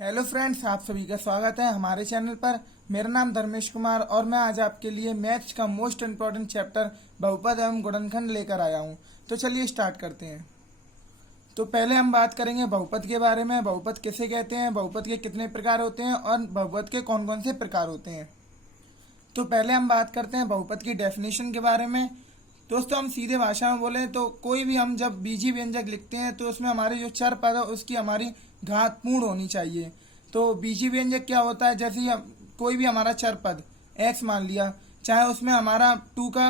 Hello friends, आप सभी का स्वागत है हमारे चैनल पर। मेरा नाम धर्मेश कुमार और मैं आज आपके लिए मैथ्स का मोस्ट इम्पॉर्टेंट चैप्टर बहुपद एवं गुणनखंड लेकर आया हूं। तो चलिए स्टार्ट करते हैं। तो पहले हम बात करेंगे बहुपद के बारे में। बहुपद किसे कहते हैं, बहुपद के कितने प्रकार होते हैं और बहुपद के कौन कौन से प्रकार होते हैं। तो पहले हम बात करते हैं बहुपद की डेफिनेशन के बारे में। दोस्तों, हम सीधे भाषा में बोले तो कोई भी हम जब बीजी व्यंजक लिखते हैं तो उसमें हमारे जो चर पद है उसकी हमारी घात पूर्ण होनी चाहिए। तो बीजी व्यंजक क्या होता है, जैसे ही कोई भी हमारा चर पद x मान लिया, चाहे उसमें हमारा 2 का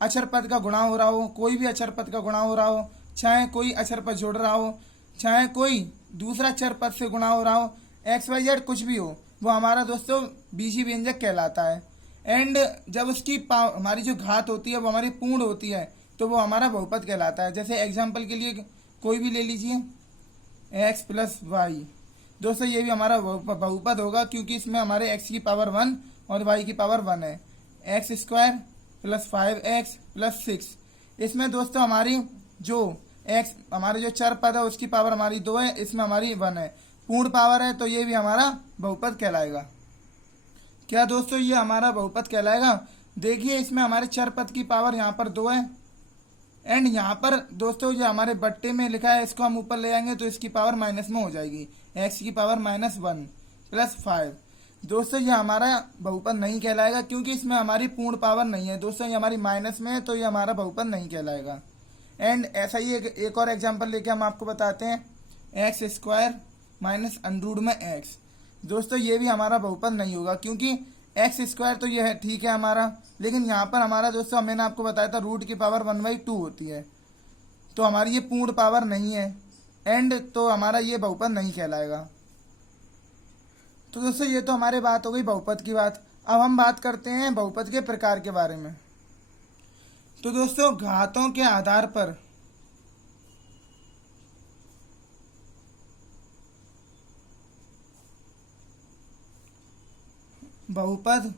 अक्षर पद का गुणा हो रहा हो, कोई भी अक्षर पद का गुणा हो रहा हो, चाहे कोई अक्षर पद जोड़ रहा हो, चाहे कोई दूसरा चर पद से गुणा हो रहा हो, XYZ कुछ भी हो, वो हमारा दोस्तों बीजी व्यंजक कहलाता है। एंड जब उसकी हमारी जो घात होती है वो हमारी पूर्ण होती है तो वो हमारा बहुपद कहलाता है। जैसे एग्जाम्पल के लिए कोई भी ले लीजिए, x प्लस वाई। दोस्तों, ये भी हमारा बहुपद होगा क्योंकि इसमें हमारे x की पावर 1 और y की पावर 1 है। X square plus 5x plus 6। इसमें दोस्तों हमारी जो x हमारे जो चर पद है उसकी पावर हमारी 2 है, इसमें हमारी 1 है, पूर्ण पावर है, तो ये भी हमारा बहुपद कहलाएगा। क्या दोस्तों ये हमारा बहुपद कहलाएगा? देखिए, इसमें हमारे चर पद की पावर यहाँ पर 2 है एंड यहाँ पर दोस्तों जो हमारे बट्टे में लिखा है इसको हम ऊपर ले आएंगे तो इसकी पावर माइनस में हो जाएगी, x की पावर -1 प्लस 5। दोस्तों ये हमारा बहुपद नहीं कहलाएगा क्योंकि इसमें हमारी पूर्ण पावर नहीं है। दोस्तों ये हमारी माइनस में है तो ये हमारा बहुपद नहीं कहलाएगा। एंड ऐसा ही एक और एग्जाम्पल लेके हम आपको बताते हैं, एक्स स्क्वायर माइनस अंडरूट में x। दोस्तों ये भी हमारा बहुपद नहीं होगा क्योंकि एक्स स्क्वायर तो ये है, ठीक है हमारा, लेकिन यहाँ पर हमारा दोस्तों मैंने आपको बताया था रूट की पावर 1/2 होती है, तो हमारी ये पूर्ण पावर नहीं है एंड तो हमारा ये बहुपद नहीं कहलाएगा। तो दोस्तों ये तो हमारी बात हो गई बहुपद की बात। अब हम बात करते हैं बहुपद के प्रकार के बारे में। तो दोस्तों घातों के आधार पर बहुपद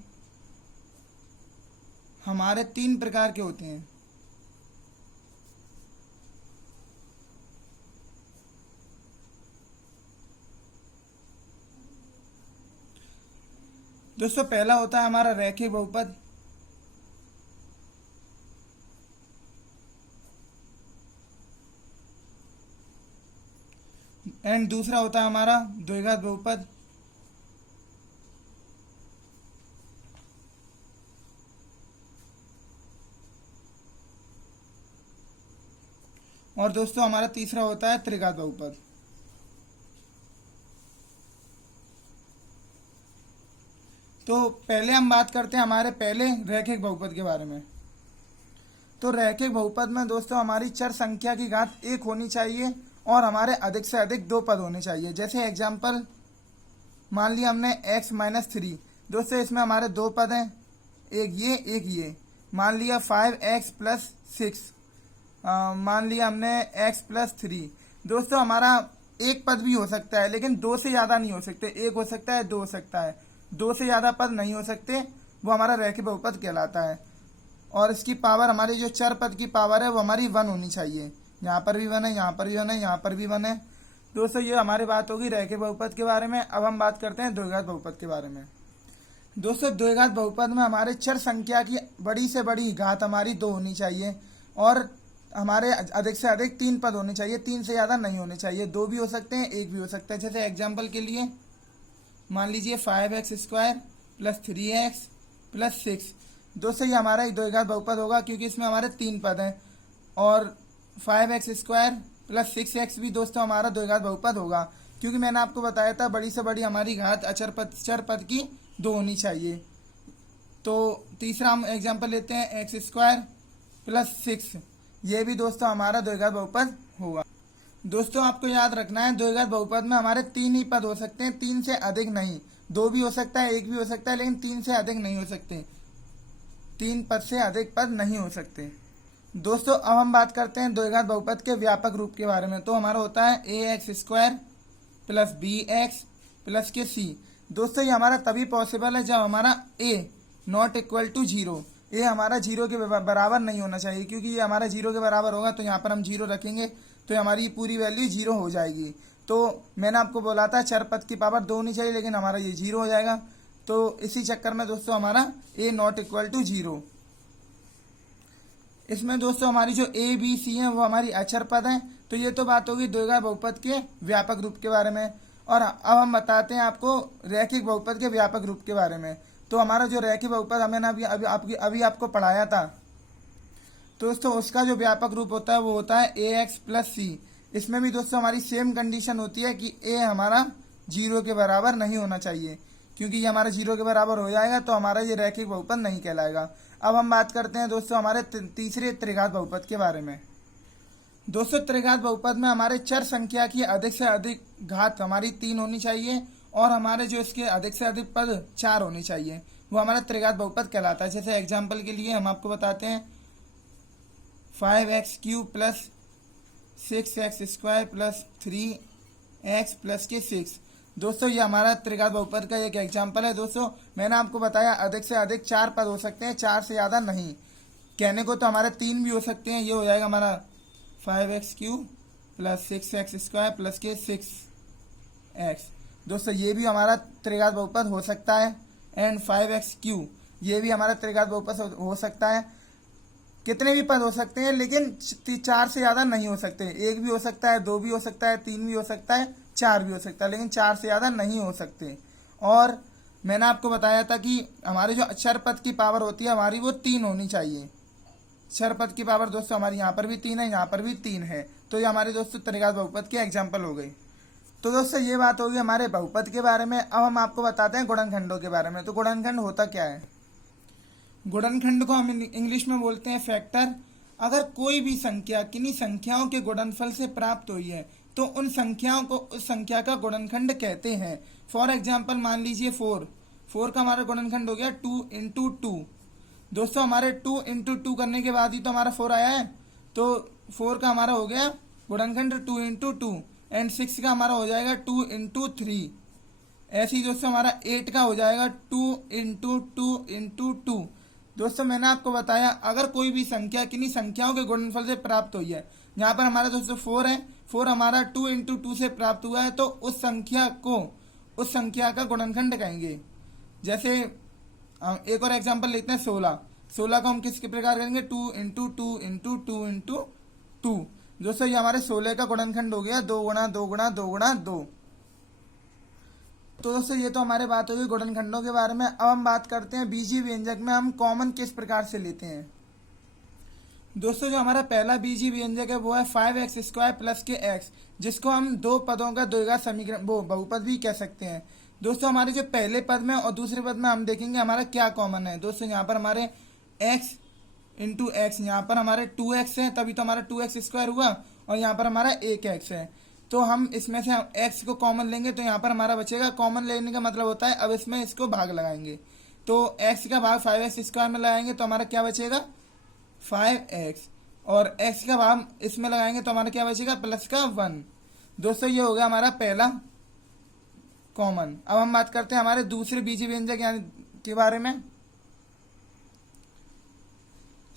हमारे 3 प्रकार के होते हैं। दोस्तों पहला होता है हमारा रैखिक बहुपद, एंड दूसरा होता है हमारा द्विघात बहुपद, और दोस्तों हमारा तीसरा होता है त्रिघात बहुपद। तो पहले हम बात करते हैं हमारे पहले रैखिक बहुपद के बारे में। तो रैखिक बहुपद में दोस्तों हमारी चर संख्या की घात 1 होनी चाहिए और हमारे अधिक से अधिक 2 पद होने चाहिए। जैसे एग्जांपल मान लिया हमने x - 3। दोस्तों इसमें हमारे 2 पद हैं, एक ये। मान लिया 5x प्लस 6, मान लिया हमने x प्लस 3। दोस्तों हमारा एक पद भी हो सकता है लेकिन 2 से ज़्यादा नहीं हो सकते, 1 हो सकता है, 2 हो सकता है, 2 से ज़्यादा पद नहीं हो सकते, वो हमारा रैखिक बहुपद कहलाता है। और इसकी पावर हमारी जो चर पद की पावर है वो हमारी 1 होनी चाहिए। यहाँ पर भी 1 है, यहाँ पर भी 1 है, यहाँ पर भी 1 है। दोस्तों ये हमारी बात होगी रैखिक बहुपद के बारे में। अब हम बात करते हैं द्विघात बहुपद के बारे में। दोस्तों द्विघात बहुपद में हमारे चर संख्या की बड़ी से बड़ी घात हमारी 2 होनी चाहिए और हमारे अधिक से अधिक 3 पद होने चाहिए, 3 से ज़्यादा नहीं होने चाहिए। 2 भी हो सकते हैं, 1 भी हो सकता है। जैसे एग्जाम्पल के लिए मान लीजिए 5x square plus 3x plus 6। दोस्तों ये हमारा एक द्विघात बहुपद होगा क्योंकि इसमें हमारे 3 पद हैं और 5x स्क्वायर प्लस 6x भी दोस्तों हमारा द्विघात बहुपद होगा क्योंकि मैंने आपको बताया था बड़ी से बड़ी हमारी घात अचर पद चर पद की 2 होनी चाहिए। तो तीसरा हम एग्जाम्पल लेते हैं एक्स स्क्वायर प्लस 6, ये भी दोस्तों हमारा द्विघात बहुपद होगा। दोस्तों आपको याद रखना है द्विघात बहुपद में हमारे 3 ही पद हो सकते हैं, 3 से अधिक नहीं। 2 भी हो सकता है, 1 भी हो सकता है, लेकिन 3 से अधिक नहीं हो सकते, 3 पद से अधिक पद नहीं हो सकते। दोस्तों अब हम बात करते हैं द्विघात बहुपद के व्यापक रूप के बारे में। तो हमारा होता है ax square plus bx plus के c। दोस्तों ये हमारा तभी पॉसिबल है जब हमारा a नॉट इक्वल टू 0, ये हमारा 0 के बराबर नहीं होना चाहिए क्योंकि ये हमारा 0 के बराबर होगा तो यहाँ पर हम 0 रखेंगे तो हमारी पूरी वैल्यू 0 हो जाएगी। तो मैंने आपको बोला था चर पद की पावर 2 होनी चाहिए, लेकिन हमारा ये 0 हो जाएगा। तो इसी चक्कर में दोस्तों हमारा a नॉट इक्वल टू 0। इसमें दोस्तों हमारी जो a b c है वो हमारी अचर पद है। तो ये तो बात होगी द्विघात बहुपद के व्यापक रूप के बारे में। और अब हम बताते हैं आपको रैखिक बहुपद के व्यापक रूप के बारे में। तो हमारा जो रैखिक बहुपद हमने अभी आपको पढ़ाया था, तो दोस्तों उसका जो व्यापक रूप होता है वो होता है ax प्लस सी। इसमें भी दोस्तों हमारी सेम कंडीशन होती है कि a हमारा 0 के बराबर नहीं होना चाहिए, क्योंकि ये हमारा 0 के बराबर हो जाएगा तो हमारा ये रैखिक बहुपद नहीं कहलाएगा। अब हम बात करते हैं दोस्तों हमारे तीसरे त्रिघात बहुपद के बारे में। दोस्तों त्रिघात बहुपद में हमारे चर संख्या की अधिक से अधिक घात हमारी 3 होनी चाहिए और हमारे जो इसके अधिक से अधिक पद 4 होनी चाहिए, वो हमारा त्रिघात बहुपद कहलाता है। जैसे एग्जाम्पल के लिए हम आपको बताते हैं 5x³ plus 6x² plus 3x plus के 6। दोस्तों ये हमारा त्रिघात बहुपद का एक एग्जाम्पल है। दोस्तों मैंने आपको बताया अधिक से अधिक 4 पद हो सकते हैं, 4 से ज़्यादा नहीं। कहने को तो हमारे 3 भी हो सकते हैं। ये हो जाएगा हमारा 5x³ प्लस 6x² प्लस के 6x। दोस्तों ये भी हमारा त्रिघात बहुपद हो सकता है। एंड 5x³ ये भी हमारा त्रिघात बहुपद हो सकता है। कितने भी पद हो सकते हैं, लेकिन 4 से ज़्यादा नहीं हो सकते। 1 भी हो सकता है, 2 भी हो सकता है, 3 भी हो सकता है, 4 भी हो सकता है, लेकिन 4 से ज़्यादा नहीं हो सकते। और मैंने आपको बताया था कि हमारे जो अक्षर पद की पावर होती है हमारी वो 3 होनी चाहिए। अक्षर पद की पावर दोस्तों हमारी यहाँ पर भी 3 है, यहाँ पर भी 3 है। तो ये हमारे दोस्तों त्रिघात बहुपद के एग्जाम्पल हो गई। तो दोस्तों ये बात होगी हमारे बहुपद के बारे में। अब हम आपको बताते हैं गुणनखंडों के बारे में। तो गुणनखंड होता क्या है? गुणनखंड को हम इंग्लिश में बोलते हैं फैक्टर। अगर कोई भी संख्या किन्हीं संख्याओं के गुणनफल से प्राप्त हुई है तो उन संख्याओं को उस संख्या का गुणनखंड कहते हैं। फॉर एग्जाम्पल मान लीजिए 4 का हमारा गुणनखंड हो गया 2 इंटू 2। दोस्तों हमारे 2 इंटू 2 करने के बाद ही तो हमारा 4 आया है। तो 4 का हमारा हो गया गुणनखंड 2 इंटू 2। एंड 6 का हमारा हो जाएगा 2 इंटू 3। ऐसे ही दोस्तों हमारा 8 का हो जाएगा 2 इंटू 2 इंटू 2। दोस्तों मैंने आपको बताया अगर कोई भी संख्या किन्हीं संख्याओं के गुणनफल से प्राप्त हुई है, यहाँ पर हमारा दोस्तों 4 है, 4 हमारा 2 इंटू 2 से प्राप्त हुआ है, तो उस संख्या का गुणनखंड कहेंगे। जैसे एक और एग्जांपल लेते हैं 16 को हम किस प्रकार करेंगे 2 इंटू 2 इंटू 2 इंटू 2। दोस्तों ये हमारे 16 का गुणनखंड हो गया 2 गुणा 2 गुणा 2 गुणा 2। तो दोस्तों ये तो हमारे बात होगी गुणनखंडों के बारे में। अब हम बात करते हैं बीजीय व्यंजक में हम कॉमन किस प्रकार से लेते हैं। दोस्तों जो हमारा पहला बीजीय व्यंजक है वो है 5x² प्लस के x, जिसको हम दो पदों का द्विघात समीकरण वो बहुपद भी कह सकते हैं। दोस्तों हमारे जो पहले पद में और दूसरे पद में हम देखेंगे हमारा क्या कॉमन है। दोस्तों यहाँ पर हमारे x इंटू एक्स, यहाँ पर हमारे 2x है, तभी तो हमारा 2x² हुआ, और यहाँ पर हमारा 1x है। तो हम इसमें से x को कॉमन लेंगे तो यहाँ पर हमारा बचेगा। कॉमन लेने का मतलब होता है अब इसमें इसको भाग लगाएंगे, तो x का भाग 5x² में लगाएंगे तो हमारा क्या बचेगा 5x, और x का भाग इसमें लगाएंगे तो हमारा क्या बचेगा प्लस का 1। दोस्तों ये हो गया हमारा पहला कॉमन। अब हम बात करते हैं हमारे दूसरे बीजीय व्यंजक यानी के बारे में।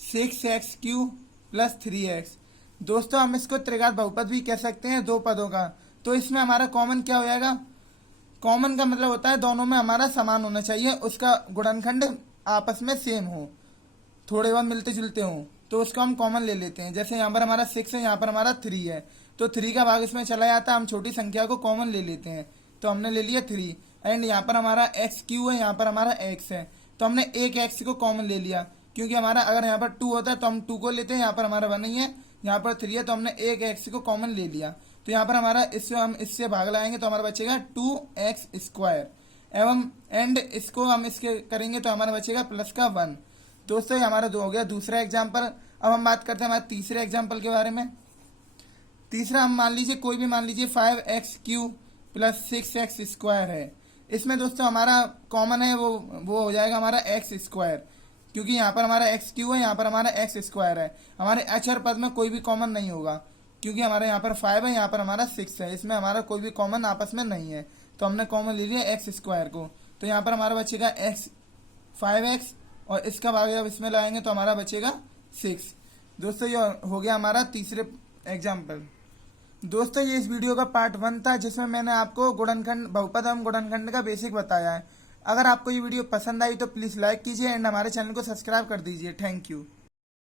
6x³ plus 3x। दोस्तों हम इसको त्रिघात बहुपद भी कह सकते हैं दो पदों का। तो इसमें हमारा कॉमन क्या हो जाएगा, कॉमन का मतलब होता है दोनों में हमारा समान होना चाहिए, उसका गुणनखंड आपस में सेम हो, थोड़े बहुत मिलते जुलते हो, तो उसको हम कॉमन ले लेते हैं। जैसे यहाँ पर हमारा 6 है, यहाँ पर हमारा 3 है, तो 3 का भाग इसमें चला जाता है, हम छोटी संख्या को कॉमन ले लेते हैं, तो हमने ले लिया 3। एंड यहाँ पर हमारा x³ है, यहाँ पर हमारा x है, तो हमने एक x को कॉमन ले लिया, क्योंकि हमारा अगर यहाँ पर 2 होता है तो हम 2 को लेते हैं, यहाँ पर हमारा 1 नहीं है, यहाँ पर 3 है, तो हमने एक x को कॉमन ले लिया। तो यहाँ पर हमारा हम इससे भाग लाएंगे तो हमारा बचेगा 2x², एवं एंड इसको हम इसके करेंगे तो हमारा बचेगा प्लस का 1। दोस्तों ये हमारा हो गया दूसरा एग्जाम्पल। अब हम बात करते हैं हमारे तीसरे एग्जाम्पल के बारे में। तीसरा हम मान लीजिए कोई भी मान लीजिए 5x³ प्लस 6x² है। इसमें दोस्तों हमारा कॉमन है वो हो जाएगा हमारा x², क्योंकि यहाँ पर हमारा x³ है, यहाँ पर हमारा x² है। हमारे अक्षर पद में कोई भी कॉमन नहीं होगा, क्योंकि हमारे यहाँ पर 5 है, यहाँ पर हमारा 6 है, इसमें हमारा कोई भी कॉमन आपस में नहीं है, तो हमने कॉमन ले लिया x² को। तो यहाँ पर हमारा बचेगा 5x, और इसका भाग जब इसमें लाएंगे तो हमारा बचेगा 6। दोस्तों ये हो गया हमारा तीसरे एग्जाम्पल। दोस्तों ये इस वीडियो का पार्ट 1 था जिसमें मैंने आपको गुणनखंड बहुपद एवं गुणनखंड का बेसिक बताया है। अगर आपको ये वीडियो पसंद आई तो प्लीज़ लाइक कीजिए एंड हमारे चैनल को सब्सक्राइब कर दीजिए। Thank you.